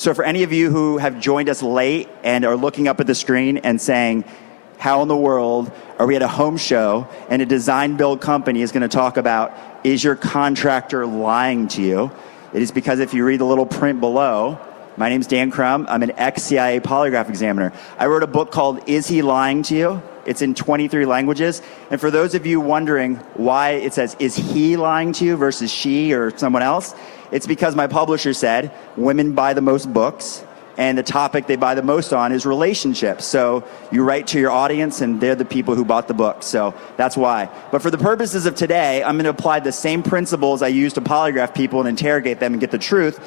So for any of you who have joined us late and are looking up at the screen and saying, how in the world are we at a home show and a design build company is going to talk about, is your contractor lying to you? It is because if you read the little print below, my name's Dan Crum. I'm an ex-CIA polygraph examiner. I wrote a book called Is He Lying to You? It's in 23 languages. And for those of you wondering why it says, is he lying to you versus she or someone else? It's because my publisher said women buy the most books, and the topic they buy the most on is relationships. So you write to your audience, and they're the people who bought the book. So that's why. But for the purposes of today, I'm going to apply the same principles I use to polygraph people and interrogate them and get the truth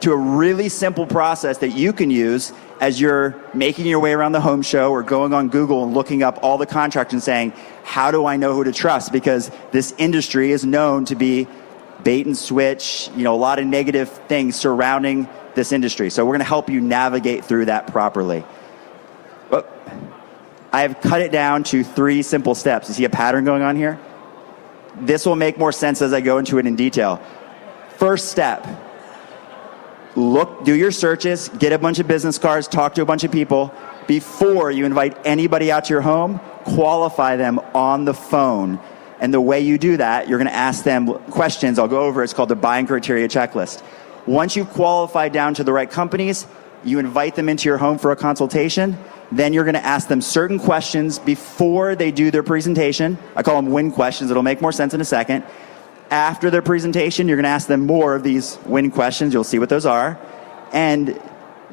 to a really simple process that you can use as you're making your way around the home show or going on Google and looking up all the contractors and saying, how do I know who to trust? Because this industry is known to be bait and switch, a lot of negative things surrounding this industry. So we're going to help you navigate through that properly. But I've cut it down to 3 simple steps. You see a pattern going on here? This will make more sense as I go into it in detail. First step, do your searches, get a bunch of business cards, talk to a bunch of people. Before you invite anybody out to your home, qualify them on the phone. And the way you do that, you're going to ask them questions. I'll go over. It's called the buying criteria checklist. Once you've qualified down to the right companies, you invite them into your home for a consultation. Then you're going to ask them certain questions before they do their presentation. I call them win questions. It'll make more sense in a second. After their presentation, you're going to ask them more of these win questions. You'll see what those are. And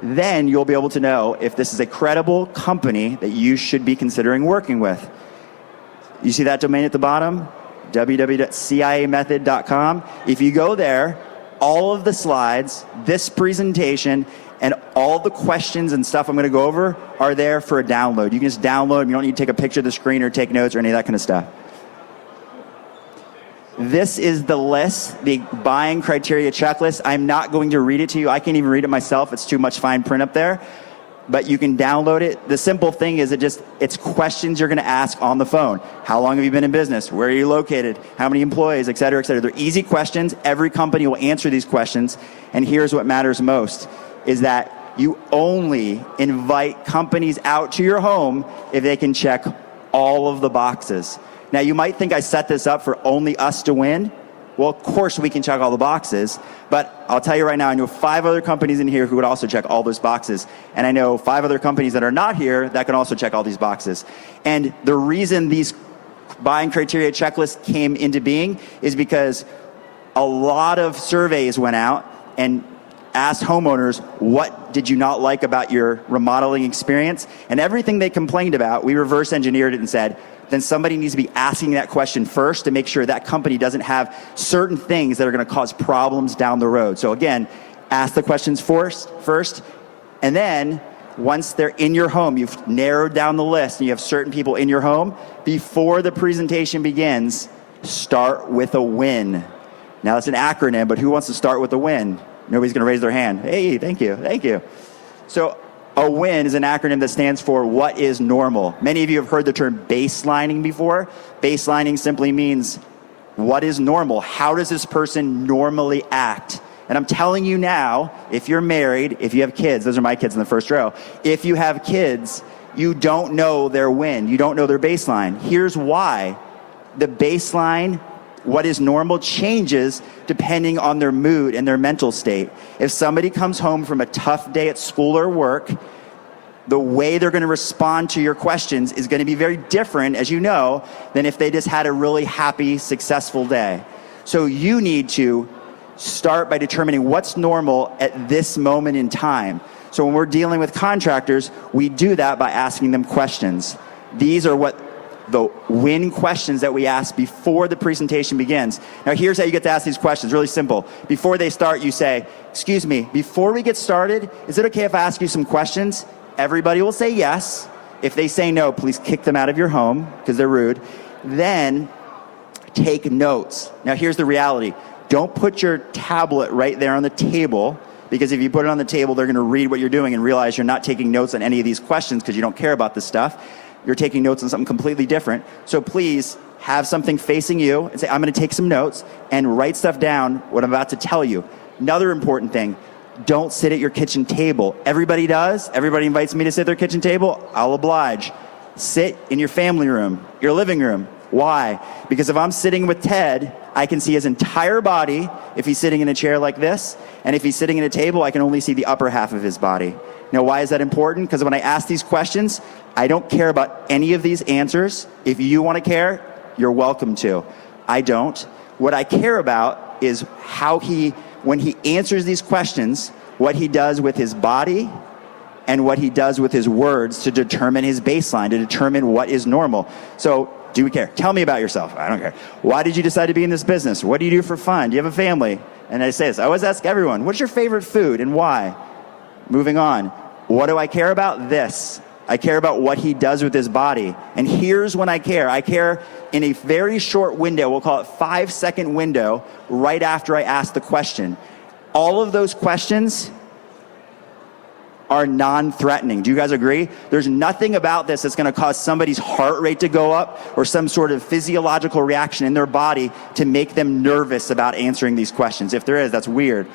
then you'll be able to know if this is a credible company that you should be considering working with. You see that domain at the bottom? www.ciamethod.com. If you go there, all of the slides, this presentation, and all the questions and stuff I'm going to go over are there for a download. You can just download them. You don't need to take a picture of the screen or take notes or any of that kind of stuff. This is the list, the buying criteria checklist. I'm not going to read it to you. I can't even read it myself. It's too much fine print up there. But you can download it. The simple thing is it's questions you're going to ask on the phone. How long have you been in business? Where are you located? How many employees? Et cetera, et cetera. They're easy questions. Every company will answer these questions. And here's what matters most, is that you only invite companies out to your home if they can check all of the boxes. Now, you might think I set this up for only us to win. Well, of course we can check all the boxes, but I'll tell you right now, I know 5 other companies in here who would also check all those boxes. And I know 5 other companies that are not here that can also check all these boxes. And the reason these buying criteria checklists came into being is because a lot of surveys went out and asked homeowners, what did you not like about your remodeling experience? And everything they complained about, we reverse engineered it and said, then somebody needs to be asking that question first to make sure that company doesn't have certain things that are going to cause problems down the road. So again, ask the questions first, and then once they're in your home, you've narrowed down the list and you have certain people in your home, before the presentation begins, start with a win. Now that's an acronym, but who wants to start with a win? Nobody's going to raise their hand. Hey, thank you. So a WIN is an acronym that stands for what is normal. Many of you have heard the term baselining before. Baselining simply means what is normal. How does this person normally act? And I'm telling you now, if you're married, if you have kids, those are my kids in the first row. If you have kids, you don't know their WIN. You don't know their baseline. Here's why. The baseline, what is normal, changes depending on their mood and their mental state. If somebody comes home from a tough day at school or work, the way they're going to respond to your questions is going to be very different, as you know, than if they just had a really happy, successful day. So you need to start by determining what's normal at this moment in time. So when we're dealing with contractors, we do that by asking them questions. These are what the WIN questions that we ask before the presentation begins. Now here's how you get to ask these questions, really simple. Before they start, you say, excuse me, before we get started, is it okay if I ask you some questions? Everybody will say yes. If they say no, please kick them out of your home because they're rude. Then take notes. Now here's the reality. Don't put your tablet right there on the table, because if you put it on the table, they're going to read what you're doing and realize you're not taking notes on any of these questions because you don't care about this stuff. You're taking notes on something completely different. So please have something facing you and say, I'm going to take some notes and write stuff down, what I'm about to tell you. Another important thing, don't sit at your kitchen table. Everybody does. Everybody invites me to sit at their kitchen table. I'll oblige. Sit in your family room, your living room. Why? Because if I'm sitting with Ted, I can see his entire body if he's sitting in a chair like this. And if he's sitting at a table, I can only see the upper half of his body. Now, why is that important? Because when I ask these questions, I don't care about any of these answers. If you want to care, you're welcome to. I don't. What I care about is how when he answers these questions, what he does with his body and what he does with his words to determine his baseline, to determine what is normal. So, do we care? Tell me about yourself. I don't care. Why did you decide to be in this business? What do you do for fun? Do you have a family? And I say this. I always ask everyone, what's your favorite food and why? Moving on. What do I care about? This. I care about what he does with his body. And here's when I care. I care in a very short window. We'll call it 5-second window right after I ask the question. All of those questions are non-threatening. Do you guys agree? There's nothing about this that's going to cause somebody's heart rate to go up or some sort of physiological reaction in their body to make them nervous about answering these questions. If there is, that's weird.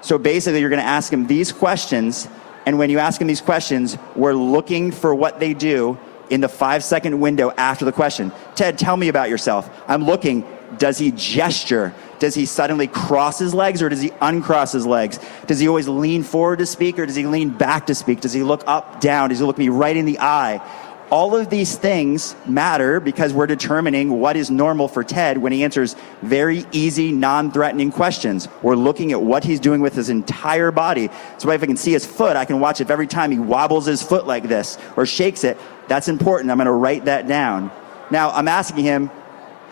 So basically, you're going to ask them these questions, and when you ask them these questions, we're looking for what they do in the 5-second window after the question. Ted, tell me about yourself. I'm looking. Does he gesture? Does he suddenly cross his legs or does he uncross his legs? Does he always lean forward to speak or does he lean back to speak? Does he look up, down? Does he look me right in the eye? All of these things matter because we're determining what is normal for Ted when he answers very easy, non-threatening questions. We're looking at what he's doing with his entire body. So if I can see his foot, I can watch if every time he wobbles his foot like this or shakes it. That's important. I'm going to write that down. Now, I'm asking him,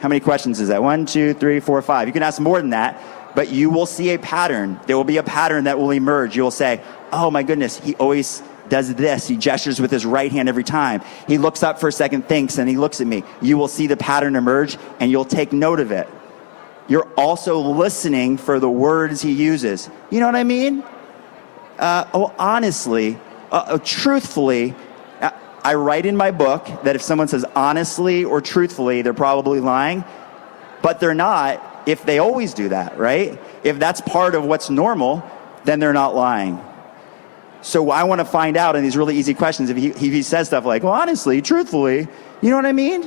how many questions is that? 1, 2, 3, 4, 5. You can ask more than that, but you will see a pattern. There will be a pattern that will emerge. You'll say, oh my goodness, he always does this. He gestures with his right hand every time. He looks up for a second, thinks, and he looks at me. You will see the pattern emerge, and you'll take note of it. You're also listening for the words he uses. You know what I mean? Honestly, truthfully, I write in my book that if someone says honestly or truthfully, they're probably lying, but they're not if they always do that, right? If that's part of what's normal, then they're not lying. So I want to find out in these really easy questions if he says stuff like, well, honestly, truthfully, you know what I mean?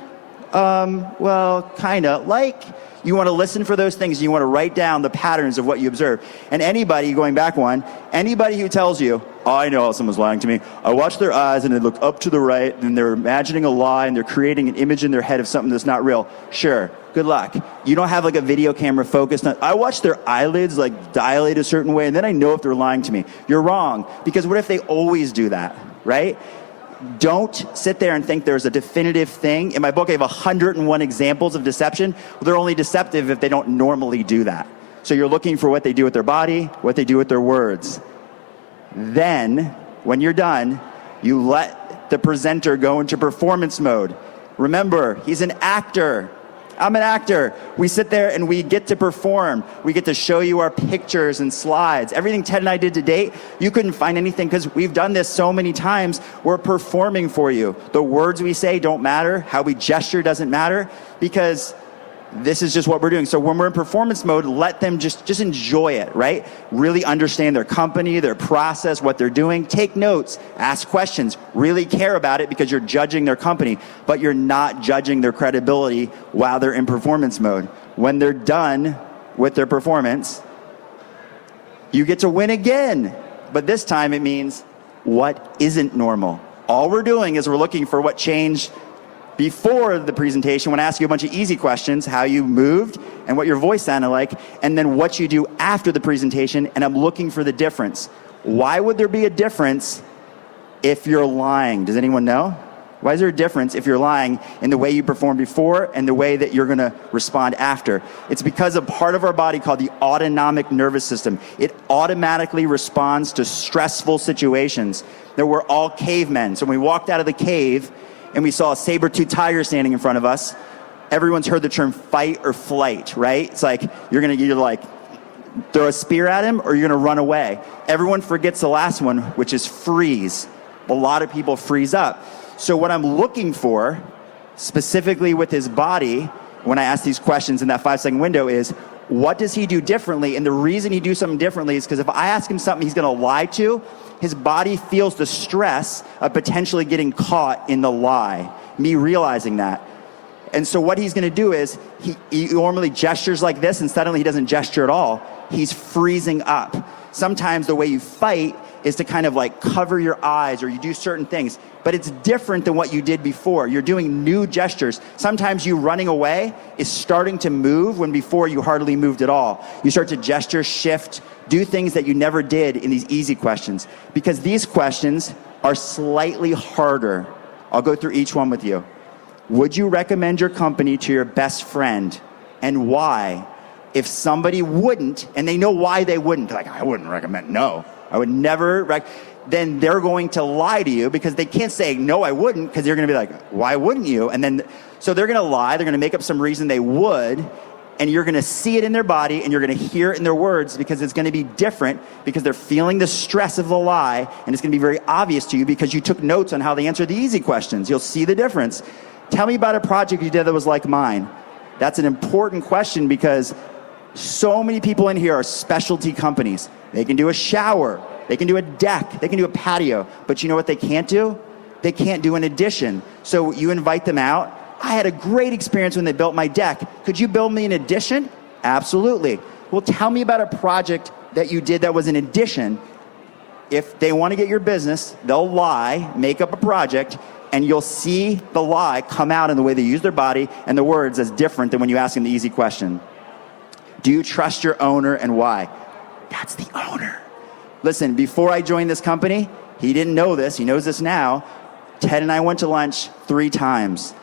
Well, kind of. Like, you want to listen for those things. You want to write down the patterns of what you observe. And anybody, going back one, anybody who tells you, oh, I know someone's lying to me. I watch their eyes and they look up to the right and they're imagining a lie and they're creating an image in their head of something that's not real. Sure, good luck. You don't have like a video camera focused on, I watch their eyelids like dilate a certain way and then I know if they're lying to me. You're wrong, because what if they always do that, right? Don't sit there and think there's a definitive thing. In my book, I have 101 examples of deception. Well, they're only deceptive if they don't normally do that. So you're looking for what they do with their body, what they do with their words. Then, when you're done, you let the presenter go into performance mode. Remember, he's an actor. I'm an actor. We sit there and we get to perform. We get to show you our pictures and slides. Everything Ted and I did to date, you couldn't find anything because we've done this so many times. We're performing for you. The words we say don't matter. How we gesture doesn't matter because this is just what we're doing. So when we're in performance mode, let them just enjoy it, right? Really understand their company, their process, what they're doing. Take notes, ask questions, really care about it because you're judging their company, but you're not judging their credibility while they're in performance mode. When they're done with their performance, you get to win again. But this time it means what isn't normal. All we're doing is we're looking for what changed before the presentation when I ask you a bunch of easy questions, how you moved and what your voice sounded like, and then what you do after the presentation, and I'm looking for the difference. Why would there be a difference if you're lying? Does anyone know? Why is there a difference if you're lying in the way you performed before and the way that you're going to respond after? It's because of part of our body called the autonomic nervous system. It automatically responds to stressful situations. That we're all cavemen. So when we walked out of the cave, and we saw a saber-toothed tiger standing in front of us, everyone's heard the term fight or flight, right? It's like you're going to either like throw a spear at him or you're going to run away. Everyone forgets the last one, which is freeze. A lot of people freeze up. So what I'm looking for, specifically with his body, when I ask these questions in that 5-second window is, what does he do differently? And the reason he do something differently is because if I ask him something he's going to lie to, his body feels the stress of potentially getting caught in the lie, me realizing that. And so what he's going to do is he normally gestures like this, and suddenly he doesn't gesture at all. He's freezing up. Sometimes the way you fight is to kind of like cover your eyes, or you do certain things, but it's different than what you did before. You're doing new gestures. Sometimes you running away is starting to move when before you hardly moved at all. You start to gesture, shift, do things that you never did in these easy questions, because these questions are slightly harder. I'll go through each one with you. Would you recommend your company to your best friend, and why? If somebody wouldn't, and they know why they wouldn't, like, I wouldn't recommend, no, I would never, then they're going to lie to you, because they can't say, no, I wouldn't, because you're going to be like, why wouldn't you? And then, so they're going to lie, they're going to make up some reason they would, and you're going to see it in their body, and you're going to hear it in their words, because it's going to be different, because they're feeling the stress of the lie, and it's going to be very obvious to you because you took notes on how they answered the easy questions. You'll see the difference. Tell me about a project you did that was like mine. That's an important question, because so many people in here are specialty companies. They can do a shower, they can do a deck, they can do a patio, but you know what they can't do? They can't do an addition. So you invite them out. I had a great experience when they built my deck. Could you build me an addition? Absolutely. Well, tell me about a project that you did that was an addition. If they want to get your business, they'll lie, make up a project, and you'll see the lie come out in the way they use their body and the words as different than when you ask them the easy question. Do you trust your owner, and why? That's the owner. Listen, before I joined this company, he didn't know this, he knows this now. Ted and I went to lunch 3 times.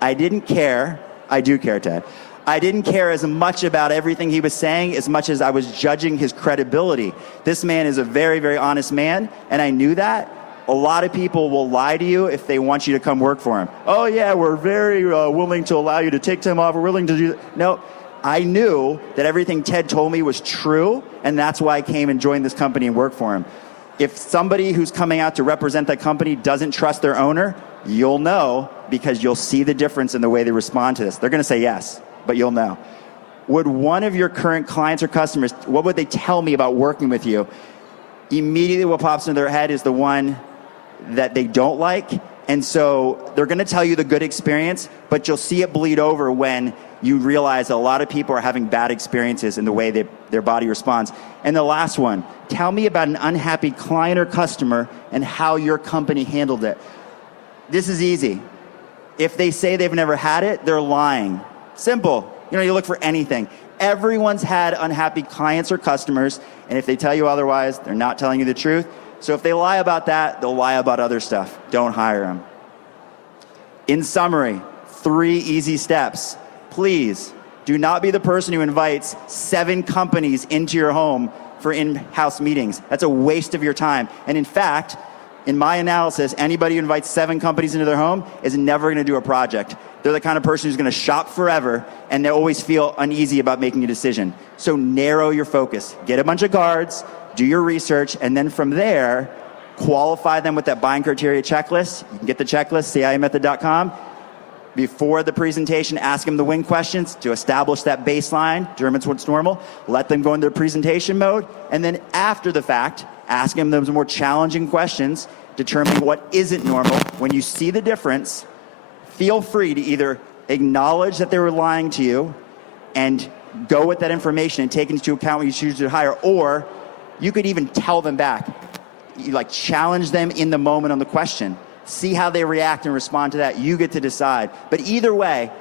I didn't care. I do care, Ted. I didn't care as much about everything he was saying as much as I was judging his credibility. This man is a very, very honest man, and I knew that. A lot of people will lie to you if they want you to come work for him. Oh yeah, we're very willing to allow you to take time off. We're willing to do that. No, I knew that everything Ted told me was true, and that's why I came and joined this company and worked for him. If somebody who's coming out to represent that company doesn't trust their owner, you'll know, because you'll see the difference in the way they respond to this. They're going to say yes, but you'll know. Would one of your current clients or customers, what would they tell me about working with you? Immediately what pops into their head is the one that they don't like, and so they're going to tell you the good experience, but you'll see it bleed over when you realize a lot of people are having bad experiences in the way their body responds. And the last one, tell me about an unhappy client or customer and how your company handled it. This is easy. If they say they've never had it, they're lying. Simple. You know, you look for anything. Everyone's had unhappy clients or customers, and if they tell you otherwise, they're not telling you the truth. So if they lie about that, they'll lie about other stuff. Don't hire them. In summary, 3 easy steps. Please do not be the person who invites 7 companies into your home for in-house meetings. That's a waste of your time. And in fact, in my analysis, anybody who invites 7 companies into their home is never going to do a project. They're the kind of person who's going to shop forever, and they always feel uneasy about making a decision. So narrow your focus. Get a bunch of guards, do your research, and then from there, qualify them with that buying criteria checklist. You can get the checklist, ciamethod.com. Before the presentation, ask them the win questions to establish that baseline, determine what's normal, let them go into presentation mode, and then after the fact, ask them those more challenging questions, determine what isn't normal. When you see the difference, feel free to either acknowledge that they were lying to you and go with that information and take into account when you choose to hire, or you could even tell them back. You challenge them in the moment on the question. See how they react and respond to that. You get to decide. But either way,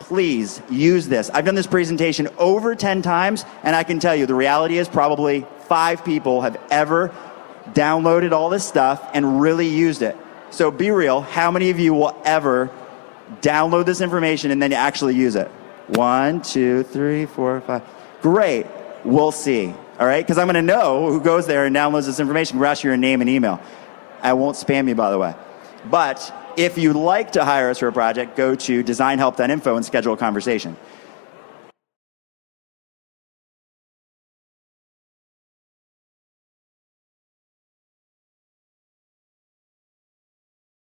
please use this. I've done this presentation over 10 times, and I can tell you the reality is probably 5 people have ever downloaded all this stuff and really used it. So be real. How many of you will ever download this information and then actually use it? 1, 2, 3, 4, 5. Great. We'll see. All right? Because I'm going to know who goes there and downloads this information. We'll ask you your name and email. I won't spam you, by the way. But if you'd like to hire us for a project, go to designhelp.info and schedule a conversation.